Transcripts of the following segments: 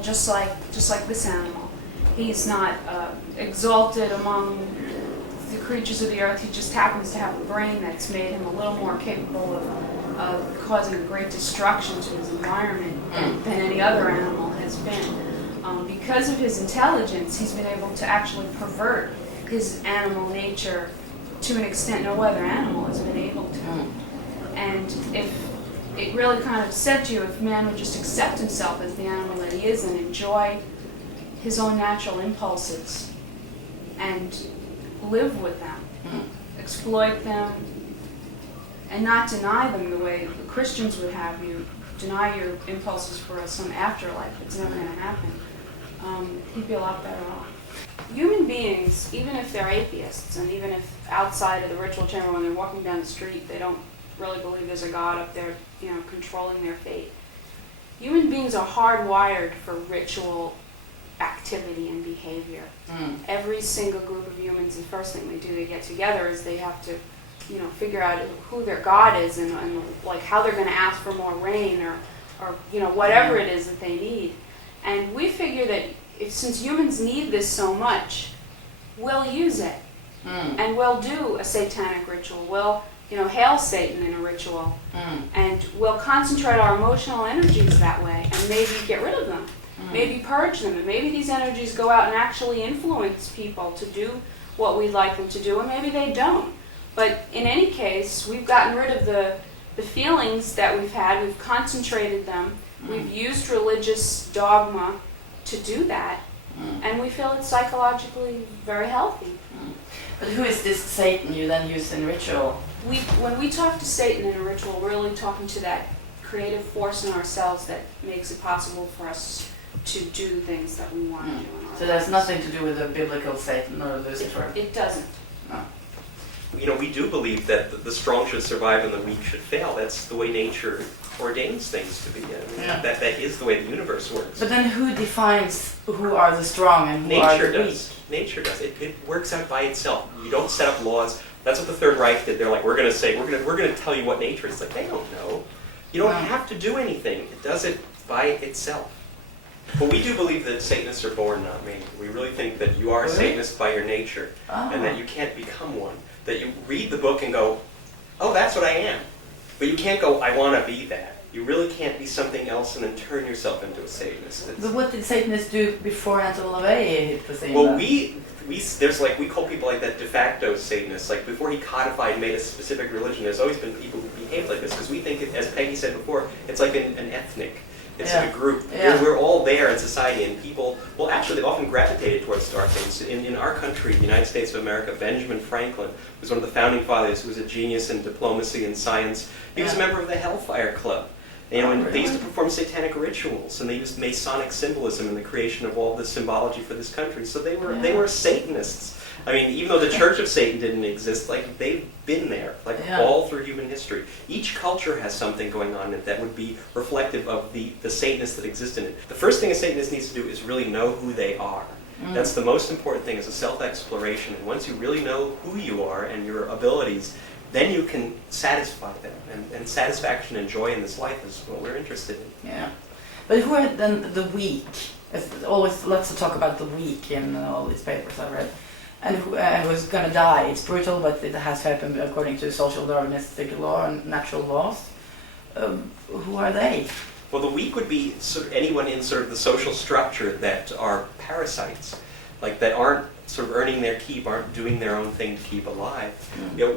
animal just like this animal. He's not exalted among the creatures of the earth. He just happens to have a brain that's made him a little more capable of causing a great destruction to his environment than any other animal has been. Because of his intelligence, he's been able to actually pervert his animal nature to an extent no other animal has been able to. And if it really kind of said to you, if man would just accept himself as the animal that he is and enjoy his own natural impulses and live with them, exploit them, and not deny them the way the Christians would have you deny your impulses for some afterlife. It's never going to happen. He'd be a lot better off. Human beings, even if they're atheists, and even if outside of the ritual chamber when they're walking down the street, they don't really believe there's a God up there, controlling their fate. Human beings are hardwired for ritual activity and behavior. Every single group of humans, the first thing they do, they get together is they have to, figure out who their God is and like how they're going to ask for more rain or whatever it is that they need. And we figure that since humans need this so much, we'll use it. And we'll do a satanic ritual. We'll, hail Satan in a ritual. And we'll concentrate our emotional energies that way and maybe get rid of them. Maybe purge them. And maybe these energies go out and actually influence people to do what we'd like them to do, and maybe they don't. But in any case, we've gotten rid of the feelings that we've had. We've concentrated them. We've used religious dogma to do that, and we feel it's psychologically very healthy. But who is this Satan you then use in ritual? When we talk to Satan in a ritual, we're really talking to that creative force in ourselves that makes it possible for us to do things that we want to do in our lives. So there's nothing to do with the biblical Satan or Lucifer? It doesn't. No. We do believe that the strong should survive and the weak should fail. That's the way nature ordains things to be. That is the way the universe works. But then who defines who are the strong and who are the weak? Nature does. It works out by itself. You don't set up laws. That's what the Third Reich did. They're like, we're going to tell you what nature is. Like, they don't know. You don't have to do anything. It does it by itself. But we do believe that Satanists are born, not made. We really think that you are a Satanist by your nature, and that you can't become one. That you read the book and go, oh, that's what I am. But you can't go, I want to be that. You really can't be something else and then turn yourself into a Satanist. But what did Satanists do before Anton LaVey hit the scene? Well, we call people like that de facto Satanists. Like before he codified and made a specific religion, there's always been people who behave like this because we think, as Peggy said before, it's like an ethnic. It's like a group. We're all there in society, and people, well, actually, they've often gravitated towards dark things. In our country, the United States of America, Benjamin Franklin was one of the founding fathers who was a genius in diplomacy and science. He was a member of the Hellfire Club. And they used to perform satanic rituals, and they used Masonic symbolism in the creation of all the symbology for this country. So they were Satanists. I mean, even though the Church of Satan didn't exist, like they've been there, all through human history. Each culture has something going on in it that would be reflective of the Satanists that exist in it. The first thing a Satanist needs to do is really know who they are. That's the most important thing, is a self-exploration. And once you really know who you are and your abilities, then you can satisfy them. And satisfaction and joy in this life is what we're interested in. Yeah. But who are then the weak? It's always lots to talk about the weak in all these papers I read. And who's going to die. It's brutal, but it has happened according to social Darwinistic law and natural laws. Who are they? Well, the weak would be sort of anyone in sort of the social structure that are parasites, like that aren't sort of earning their keep, aren't doing their own thing to keep alive.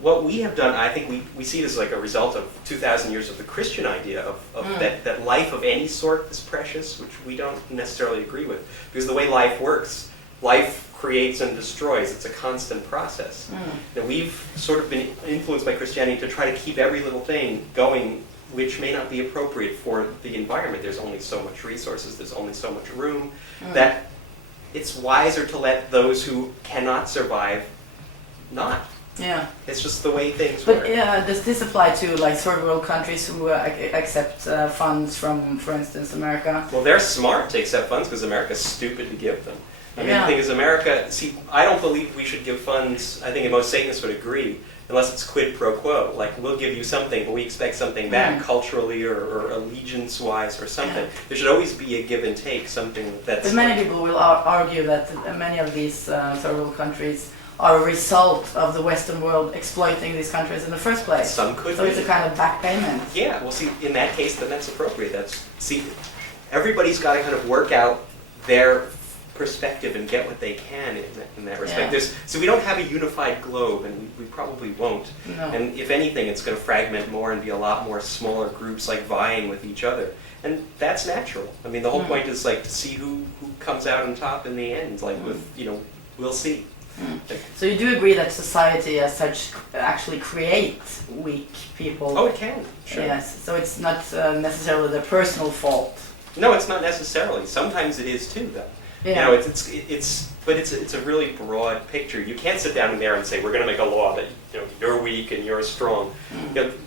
What we have done, I think we see it as like a result of 2,000 years of the Christian idea of that life of any sort is precious, which we don't necessarily agree with. Because the way life works, life creates and destroys. It's a constant process. And we've sort of been influenced by Christianity to try to keep every little thing going, which may not be appropriate for the environment. There's only so much resources, there's only so much room, that it's wiser to let those who cannot survive not. Yeah. It's just the way things work. But does this apply to like third world countries who accept funds from, for instance, America? Well, they're smart to accept funds because America's stupid to give them. I mean, the thing is, America, see, I don't believe we should give funds, I think most Satanists would agree, unless it's quid pro quo. Like, we'll give you something, but we expect something back, culturally or allegiance-wise or something. Yeah. There should always be a give and take, something that's... But many people will argue that many of these third world countries are a result of the Western world exploiting these countries in the first place. Some could So be. it's a kind of back payment. Yeah, well, see, in that case, then that's appropriate. See, everybody's got to kind of work out their perspective and get what they can in that respect. Yeah. So we don't have a unified globe, and we probably won't. No. And if anything, it's going to fragment more and be a lot more smaller groups like vying with each other. And that's natural. I mean, the whole point is like to see who comes out on top in the end. Like with, we'll see. Like, So you do agree that society as such actually creates weak people? oh, it can. Sure. Yes, so it's not necessarily their personal fault. No, it's not necessarily. Sometimes it is too, though. Yeah. But it's a really broad picture. You can't sit down there and say we're going to make a law that you're weak and you're strong.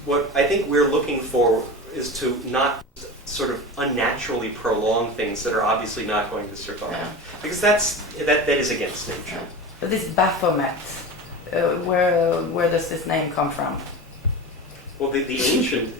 What I think we're looking for is to not sort of unnaturally prolong things that are obviously not going to survive, because that is against nature. Yeah. But this Baphomet, where does this name come from? Well, the ancient.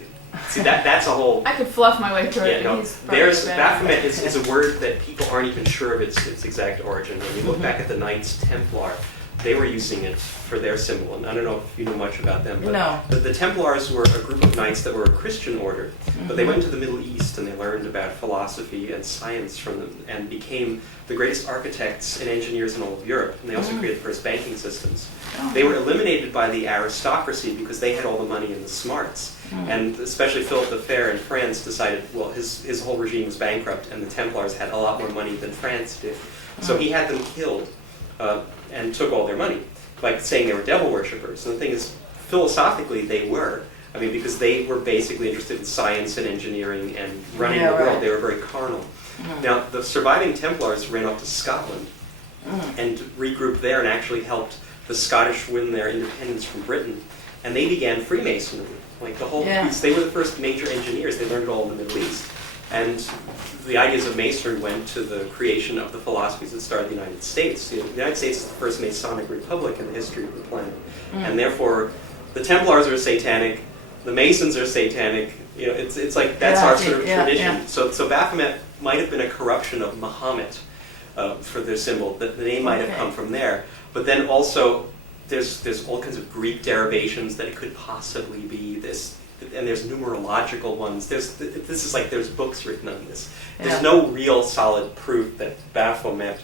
See, that's a whole... I could fluff my way through it. Yeah, no, He's probably there's better. Baphomet is a word that people aren't even sure of its exact origin. When you look back at the Knights Templar, they were using it for their symbol, and I don't know if you know much about them, but No. the Templars were a group of knights that were a Christian order, but they went to the Middle East and they learned about philosophy and science from them, and became the greatest architects and engineers in all of Europe, and they also created the first banking systems. They were eliminated by the aristocracy because they had all the money and the smarts. And especially Philip the Fair in France decided, well, his whole regime was bankrupt, and the Templars had a lot more money than France did. So he had them killed and took all their money by saying they were devil worshippers. And the thing is, philosophically, they were. I mean, because they were basically interested in science and engineering and running the world. Right. They were very carnal. Now, the surviving Templars ran up to Scotland and regrouped there and actually helped the Scottish win their independence from Britain. And they began Freemasonry. Like the whole, they were the first major engineers. They learned it all in the Middle East. And the ideas of Masonry went to the creation of the philosophies that started the United States. The United States is the first Masonic republic in the history of the planet. And therefore, the Templars are satanic, the Masons are satanic. It's like, that's our sort of tradition. Yeah. So Baphomet might have been a corruption of Muhammad for their symbol. The name might have come from there. But then also, there's all kinds of Greek derivations that it could possibly be this, and there's numerological ones. This is like there's books written on this. There's no real solid proof that Baphomet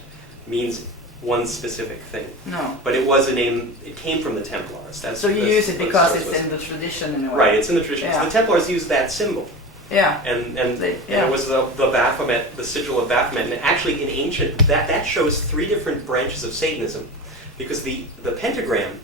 means one specific thing. No. But it was a name. It came from the Templars. So you use it because it's in the tradition in a way. Right. It's in the tradition. Yeah. The Templars used that symbol. Yeah. And it was the Baphomet, the sigil of Baphomet, and actually in ancient that shows three different branches of Satanism. Because the pentagram,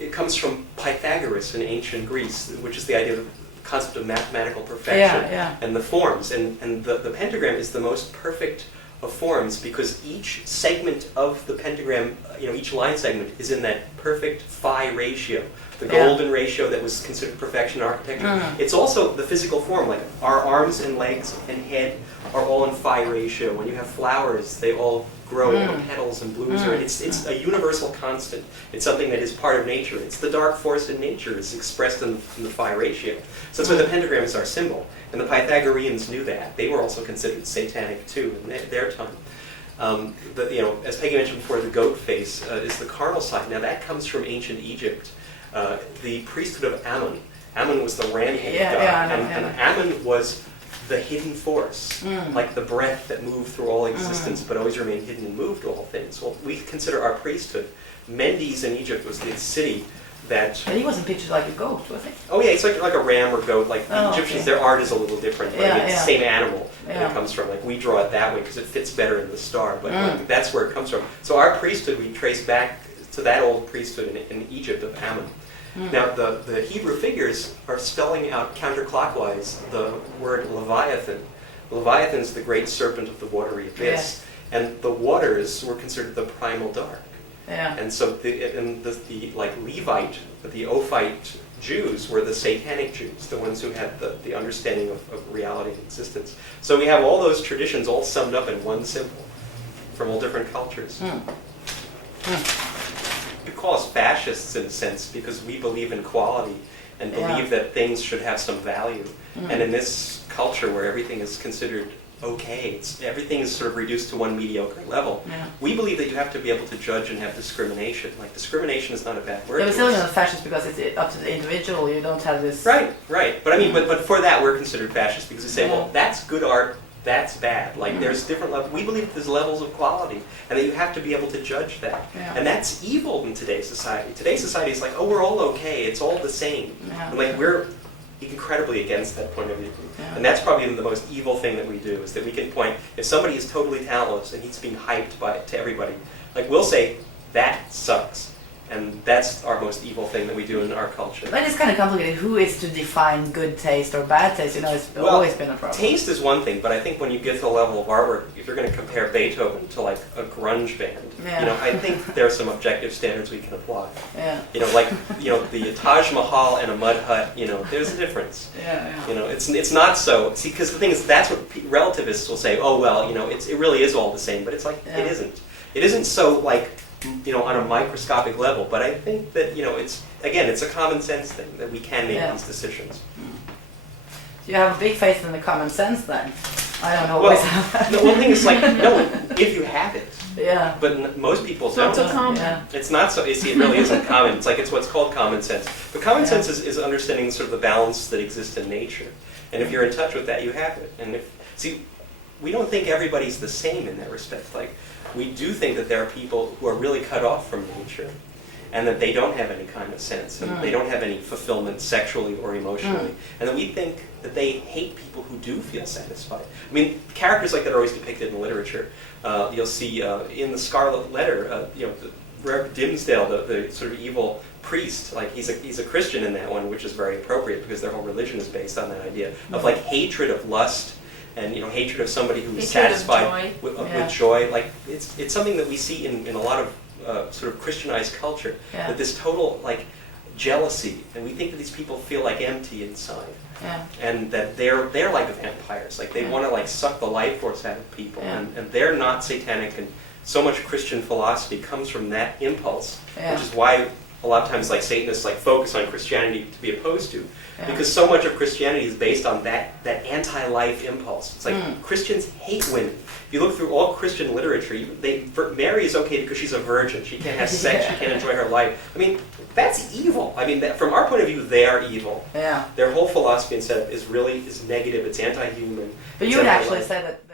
it comes from Pythagoras in ancient Greece, which is the idea of the concept of mathematical perfection and the forms. And the pentagram is the most perfect of forms because each segment of the pentagram, each line segment is in that perfect phi ratio, the golden ratio that was considered perfection in architecture. It's also the physical form, like our arms and legs and head are all in phi ratio. When you have flowers, they all grow petals and blooms. It's a universal constant. It's something that is part of nature. It's the dark force in nature. It's expressed in the phi ratio. So that's why the pentagram is our symbol. And the Pythagoreans knew that. They were also considered satanic too in their time. As Peggy mentioned before, the goat face is the carnal side. Now that comes from ancient Egypt. The priesthood of Ammon. Ammon was the ram-headed god, and Ammon was the hidden force, like the breath that moved through all existence but always remained hidden and moved all things. Well, we consider our priesthood. Mendes in Egypt was the city that... But he wasn't pictured like a goat, was he? Oh yeah, it's like a ram or goat. Like the Egyptians, their art is a little different, but it's the same animal that it comes from. Like we draw it that way because it fits better in the star, but that's where it comes from. So our priesthood, we trace back to that old priesthood in Egypt of Ammon. Now, the Hebrew figures are spelling out counterclockwise the word Leviathan. Leviathan is the great serpent of the watery abyss, and the waters were considered the primal dark. Yeah. And so the Levite, the Ophite Jews were the satanic Jews, the ones who had the understanding of reality and existence. So we have all those traditions all summed up in one symbol. from all different cultures. Mm. We call us fascists in a sense because we believe in equality and believe that things should have some value. And in this culture where everything is considered okay, everything is sort of reduced to one mediocre level. Yeah. We believe that you have to be able to judge and have discrimination. Like discrimination is not a bad word. Yeah, but to still, us. you know, fascist because it's up to the individual. You don't have this. Right. But I mean, but for that we're considered fascist because we say, Yeah. well, that's good art, that's bad. Like there's different levels. We believe there's levels of quality, and that you have to be able to judge that. Yeah. And that's evil in today's society. Today's society is like, oh, we're all okay. It's all the same. Yeah. And like we're incredibly against that point of view. Yeah. And that's probably the most evil thing that we do is that we can point if somebody is totally talentless and he's being hyped to everybody, like we'll say that sucks. And that's our most evil thing that we do in our culture. But it's kind of complicated. Who is to define good taste or bad taste? You know, it's Well, always been a problem. Taste is one thing, but I think when you get to the level of artwork, if you're going to compare Beethoven to like a grunge band, Yeah. you know, I think there are some objective standards we can apply. Yeah. You know, like the Taj Mahal and a mud hut. You know, there's a difference. Yeah. You know, it's not so. See, because the thing is, that's what relativists will say. Oh well, you know, it really is all the same, but it's like it isn't. It isn't so like. You know, on a microscopic level, but I think that, you know, it's a common sense thing that we can make these decisions. So you have a big faith in the common sense then? I don't know. Well, the one thing is like, no, if you have it, Yeah. but most people So don't. it's a common. Yeah. It's not so, you see, it really isn't common. It's like, it's what's called common sense. But common sense is understanding sort of the balance that exists in nature. And if you're in touch with that, you have it. And we don't think everybody's the same in that respect. Like, we do think that there are people who are really cut off from nature and that they don't have any kind of sense and they don't have any fulfillment sexually or emotionally. And that we think that they hate people who do feel satisfied. I mean, characters like that are always depicted in literature. You'll see in The Scarlet Letter, you know, Reverend Dimsdale, the sort of evil priest, like he's a Christian in that one, which is very appropriate because their whole religion is based on that idea of like hatred of lust and, you know, hatred of somebody who is Hatred of satisfied joy. with joy. Like it's something that we see in a lot of sort of Christianized culture. Yeah. That this total like jealousy, and we think that these people feel like empty inside, Yeah. and that they're like vampires. Like they want to like suck the life force out of people, Yeah. and they're not satanic. And so much Christian philosophy comes from that impulse, Yeah. which is why a lot of times like Satanists like focus on Christianity to be opposed to. Yeah. Because so much of Christianity is based on that anti-life impulse. It's like Christians hate women. If you look through all Christian literature, Mary is okay because she's a virgin. She can't have sex. She can't enjoy her life. I mean, that's evil. I mean, from our point of view, they are evil. Yeah. Their whole philosophy and setup is negative. It's anti-human. But it's you would anti-life. actually say that